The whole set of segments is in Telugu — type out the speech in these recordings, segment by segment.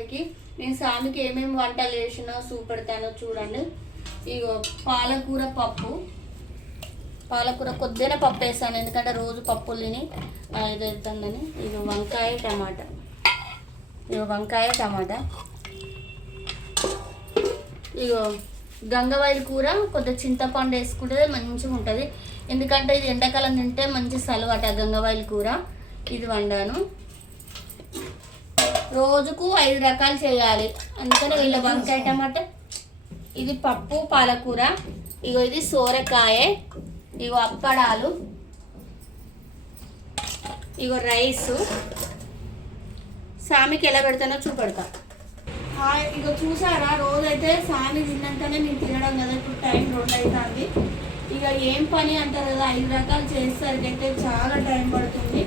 అందరికి. నేను సామికి ఏమేమి వంటలు చేసినా చూపెడతానో చూడండి. ఇగో పాలకూర పప్పు, పాలకూర కొద్దిగా పప్పు వేసాను ఎందుకంటే రోజు పప్పులు తిని ఇది అవుతుందని. ఇగో వంకాయ టమాటా, ఇగో వంకాయ టమాటా, ఇగో గంగవాయిల కూర కొద్దిగా చింతపండు వేసుకుంటే మంచిగా ఉంటుంది. ఎందుకంటే ఇది ఎండాకాలం తింటే మంచి సలవాట గంగవాయిల కూర. ఇది వండాను. రోజుకు 5 రకాలు చేయాలి అందుకని వీళ్ళ వంకాయ టమాటా. ఇది పప్పు పాలకూర, ఇగో ఇది సోరకాయ, ఇగో అప్పడాలు, ఇగో రైసు. సామికి ఎలా పెడతానో చూపెడతా. ఇగో చూసారా, రోజైతే సామి తిన్నాకనే నేను తినడం కదా. ఇప్పుడు టైం 2 అవుతుంది. ఇక ఏం పని అంటారు కదా, 5 రకాలు చేసేసరికి అయితే చాలా టైం పడుతుంది.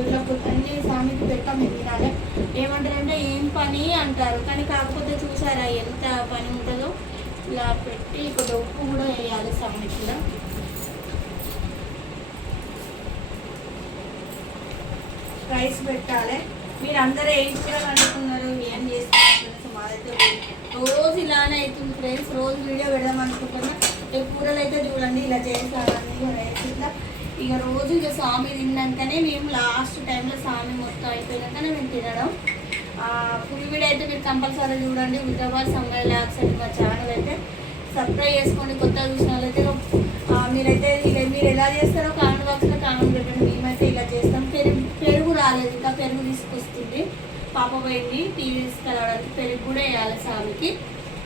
ఇట్లా అన్ని సామికి పెట్టాం మేము తినాలి. ఏమంటారంటే ఏం పని అంటారు, కానీ కాకపోతే చూసారా ఎంత పని ఉంటుందో. ఇలా పెట్టి కొద్దిగా ఉప్పు కూడా వేయాలి సామికి కూడా. రైస్ పెట్టాలి. మీరు అందరూ ఏం చేయాలి అనుకున్నారు, ఏం చేస్తున్నారు? మాదైతే రోజు ఇలానే అవుతుంది ఫ్రెండ్స్. రోజు వీడియో పెడదాం అనుకుంటున్నా. కూరలు అయితే చూడండి ఇలా చేస్తాను రైస్ ఇట్లా. ఇక రోజు ఇక స్వామి తిన్నాకనే మేము లాస్ట్ టైంలో స్వామి మొత్తం అయిపోయినాకనే మేము తినడం. ఫుల్ వీడియో అయితే మీరు కంపల్సరీ చూడండి. హైదరాబాద్ సంగయ్య లాగ్స్ అని మా ఛానల్ అయితే సబ్స్క్రైబ్ చేసుకోండి. కొత్తగా చూసిన వాళ్ళైతే మీరైతే మీరు ఎలా చేస్తారో కామెంట్ బాక్స్లో కామెంట్ పెట్టండి. మేమైతే ఇలా చేస్తాం. పెరుగు రాలేదు, ఇంకా పెరుగు తీసుకొస్తుంది. పాప పోయింది టీవీ తీసుకురావడానికి. పెరుగు కూడా వేయాలి స్వామికి.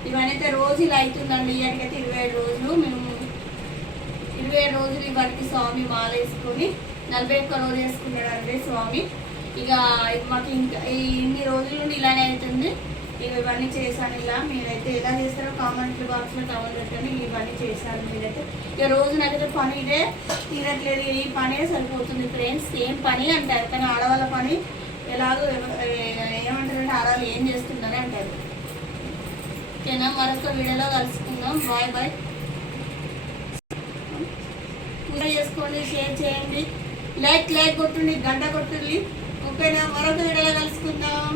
ఇవన్నీ అయితే రోజు ఇలా అవుతుందండి. ఇవాటికైతే 27 రోజులు. మేము 27 రోజులు ఇవాటికి స్వామి మాల వేసుకొని 41 రోజు వేసుకున్నాడండి స్వామి. ఇక మాకు ఇంకా ఇన్ని రోజుల నుండి ఇలానే అవుతుంది. ఇక ఇవన్నీ చేశాను ఇలా. మీరైతే ఎలా చేస్తారో కామెంట్ బాక్స్లో కామెంట్ పెట్టండి. ఇవన్నీ చేశాను మీరైతే. ఇక రోజు నాకైతే పని ఇదే తీరట్లేదు. ఈ పనే సరిపోతుంది ఫ్రెండ్స్. ఏం పని అంటారు, కానీ ఆడవాళ్ళ పని ఎలాగో ఏమంటారంటే ఆడవాళ్ళు ఏం చేస్తుందని అంటారు. ఓకేనా, మరొక వీడియోలో కలుసుకుందాం. Bye bye. పూజ చేసుకోండి, షేర్ చేయండి, లైక్ కొట్టుండి, గంట కొట్టుండి. ఓకేనా, మరొక వీడియోలో కలుసుకుందాం.